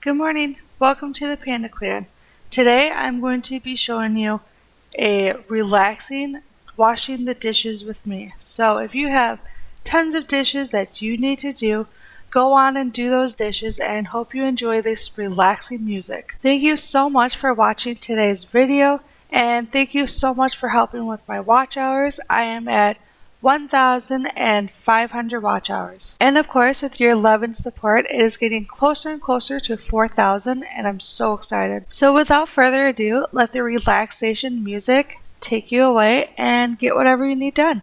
Good morning. Welcome to the Panda Clan. Today I'm going to be showing you a relaxing washing the dishes with me. So if you have tons of dishes that you need to do, go on and do those dishes and hope you enjoy this relaxing music. Thank you so much for watching today's video and thank you so much for helping with my watch hours. I am at 1,500 watch hours. And of course, with your love and support, it is getting closer and closer to 4,000, and I'm so excited. So without further ado, let the relaxation music take you away and get whatever you need done.